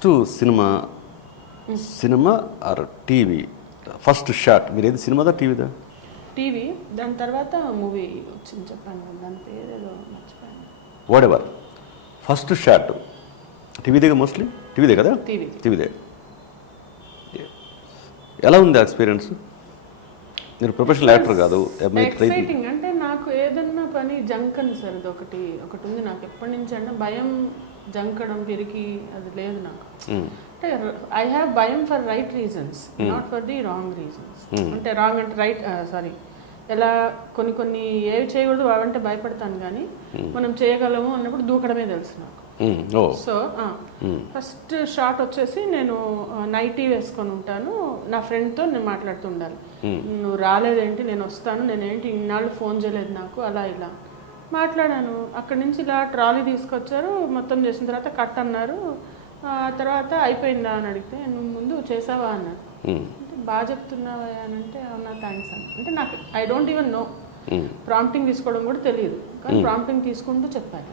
First cinema or TV first shot మీరు ఏది సినిమాదా టీవీదా? TV, దాని తర్వాత మూవీ వచ్చింది చెప్పాను కదా, దాని పేరు ఏదో మర్చిపోయాను. వాడెవర్ ఫస్ట్ షాట్ టీవీదే మోస్ట్లీ టీవీదే కదా? టీవీదే. ఎలా ఉంది ఎక్స్పీరియన్స్? మీరు ప్రొఫెషనల్ యాక్టర్ కాదు. ఎక్సైటింగ్ అంటే నాకు ఏదన్నా పని జంకను సార్, ఇది ఒకటి ఉంది నాకు ఎప్పటి నుంచి. అంటే భయం జంకడం పిరికి అది లేదు నాకు. అంటే ఐ హ్యావ్ భయం for right reasons, not for the wrong reasons. అంటే రాంగ్ అంటే రైట్, సారీ, ఎలా కొన్ని ఏవి చేయకూడదు అవంటే భయపడతాను, కానీ మనం చేయగలము అన్నప్పుడు దూకడమే తెలుసు నాకు. సో ఫస్ట్ షాట్ వచ్చేసి నేను నైటీ వేసుకొని ఉంటాను, నా ఫ్రెండ్తో నేను మాట్లాడుతూ ఉండాలి. నువ్వు రాలేదేంటి, నేను వస్తాను, నేనేంటి ఇన్నాళ్ళు ఫోన్ చేయలేదు నాకు, అలా ఇలా మాట్లాడాను. అక్కడి నుంచి ఇలా ట్రాలీ తీసుకొచ్చారు, మొత్తం చేసిన తర్వాత కట్ అన్నారు. తర్వాత అయిపోయిందా అని అడిగితే నువ్వు ముందు చేసావా అన్నారు. అంటే బాగా చెప్తున్నావా అని అంటే అవునా థ్యాంక్స్ అని. అంటే నాకు I don't even know, prompting తీసుకోవడం కూడా తెలియదు, కానీ ప్రాంప్టింగ్ తీసుకుంటూ చెప్పాలి.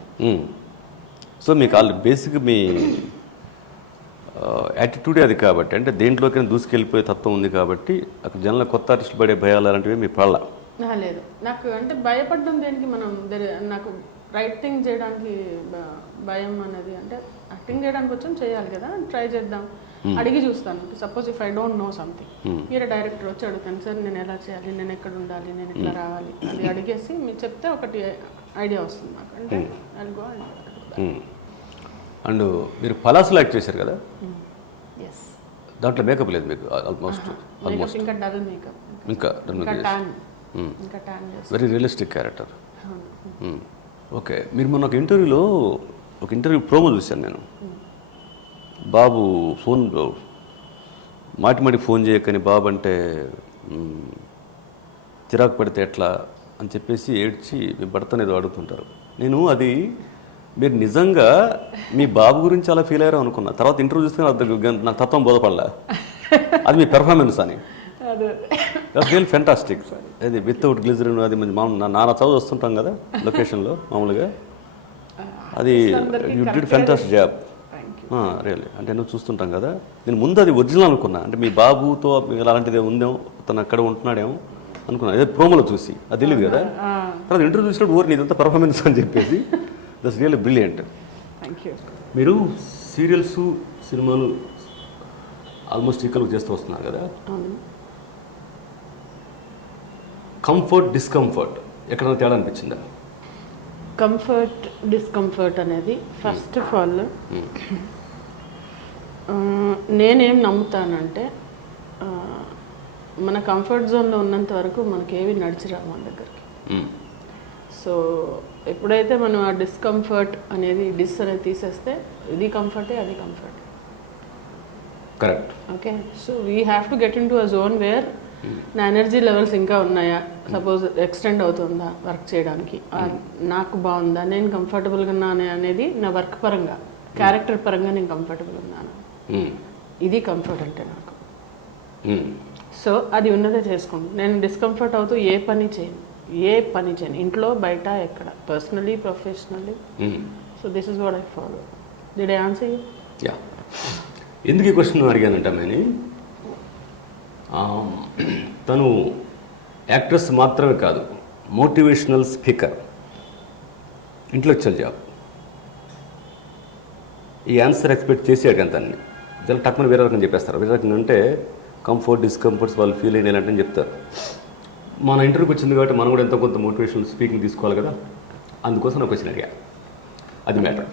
సో మీకు బేసిక్ మీ యాటిట్యూడే అది కాబట్టి, అంటే దేంట్లోకైనా దూసుకెళ్ళిపోయే తత్వం ఉంది కాబట్టి అక్కడ జనాల కొత్త ఆర్టిస్టులు పడే భయాలు అలాంటివి మీ పడలా? లేదు నాకు, అంటే భయపడడం దేనికి, మనం నాకు రైట్ థింగ్ చేయడానికి భయం అనేది, అంటే యాక్టింగ్ చేయడానికి వచ్చాం చేయాలి కదా, ట్రై చేద్దాం, అడిగి చూస్తాను. Suppose if I don't know something, మీరే డైరెక్టర్ వచ్చి అడుగుతాను, సార్ నేను ఎలా చేయాలి, నేను ఎక్కడ ఉండాలి, నేను ఎట్లా రావాలి, అది అడిగేసి మీరు చెప్తే ఒకటి ఐడియా వస్తుంది నాకు. అంటే అదిగో అండ్ మీరు పలాసులో యాక్ట్ చేశారు కదా, దాంట్లో మేకప్ లేదు మీకు ఆల్మోస్ట్? ఇంకా డల్ మేకప్, ఇంకా వెరీ రియలిస్టిక్ క్యారెక్టర్. ఓకే, మీరు మొన్న ఒక ఇంటర్వ్యూ ప్రోమో చూశాను నేను. బాబు ఫోన్లో మాటి ఫోన్ చేయకని బాబు అంటే చిరాకు పడితే ఎట్లా అని చెప్పేసి ఏడ్చి మీ భర్తను ఏదో అడుగుతుంటారు. నేను అది మీరు నిజంగా మీ బాబు గురించి అలా ఫీల్ అయ్యారో అనుకున్నా. తర్వాత ఇంటర్వ్యూ చూస్తే నాకు తత్వం బోధపడలే, అది మీ పెర్ఫార్మెన్స్ అని. Real fantastic. అది వితౌట్ గ్లిజరిన్, అది నాన్న చదువు వస్తుంటాం కదా లొకేషన్లో మామూలుగా, అది you did fantastic job really. అంటే నువ్వు చూస్తుంటాం కదా, నేను ముందు అది ఒరిజినల్ అనుకున్నా, అంటే మీ బాబుతో అలాంటిదే ఉందేమో, తను అక్కడ ఉంటున్నాడేమో అనుకున్నా, అదే ప్రోమోలో చూసి. అది తెలియదు కదా, తర్వాత ఇంటర్వ్యూ చూసినప్పుడు ఓరి ఇదంతా పర్ఫార్మెన్స్ అని చెప్పేసి. That's really brilliant. మీరు సీరియల్స్ సినిమాలు ఆల్మోస్ట్ ఈక్వల్గా చేస్తూ వస్తున్నారు కదా. కంఫర్ట్ డిస్కంఫర్ట్ ఎక్కడైనా తేడా అనిపించిందా? కంఫర్ట్ డిస్కంఫర్ట్ అనేది ఫస్ట్ ఆఫ్ ఆల్ నేనేం నమ్ముతానంటే, మన కంఫర్ట్ జోన్లో ఉన్నంత వరకు మనకేవి నడిచిరావు మన దగ్గరికి. సో ఎప్పుడైతే మనం ఆ డిస్కంఫర్ట్ అనేది అనేది తీసేస్తే ఇది కంఫర్టే, అది comfort. Correct. Okay, so we have to get into a zone where నా ఎనర్జీ లెవెల్స్ ఇంకా ఉన్నాయా, సపోజ్ ఎక్స్టెండ్ అవుతుందా వర్క్ చేయడానికి, నాకు బాగుందా, నేను కంఫర్టబుల్గా ఉన్నాను అనేది నా వర్క్ పరంగా, క్యారెక్టర్ పరంగా నేను కంఫర్టబుల్ ఉన్నాను, ఇది కంఫర్ట్ అంటే నాకు. సో అది ఉన్నదే చేసుకోండి. నేను డిస్కంఫర్ట్ అవుతూ ఏ పని చేయను, ఇంట్లో బయట ఎక్కడ, personally professionally. So this is what I follow. Did I answer you? Yeah. ఎందుకు ఈ క్వశ్చన్ అడిగానంటే, నేను తను యాక్ట్రెస్ మాత్రమే కాదు, మోటివేషనల్ స్పీకర్, ఇంటలెక్చువల్ జాబ్. ఈ ఆన్సర్ ఎక్స్పెక్ట్ చేసాడు కానీ తనని జల్ టక్మని వేరే రకంగా చెప్పేస్తారు. వేరే రకంగా అంటే కంఫర్ట్ డిస్కంఫర్ట్స్ వాళ్ళు ఫీల్ అయినారంటే చెప్తారు. మన ఇంటర్వ్యూకి వచ్చింది కాబట్టి మనం కూడా ఎంతో కొంత మోటివేషనల్ స్పీకింగ్ తీసుకోవాలి కదా, అందుకోసం నాకు క్వశ్చన్ అడిగా. అది మ్యాటర్.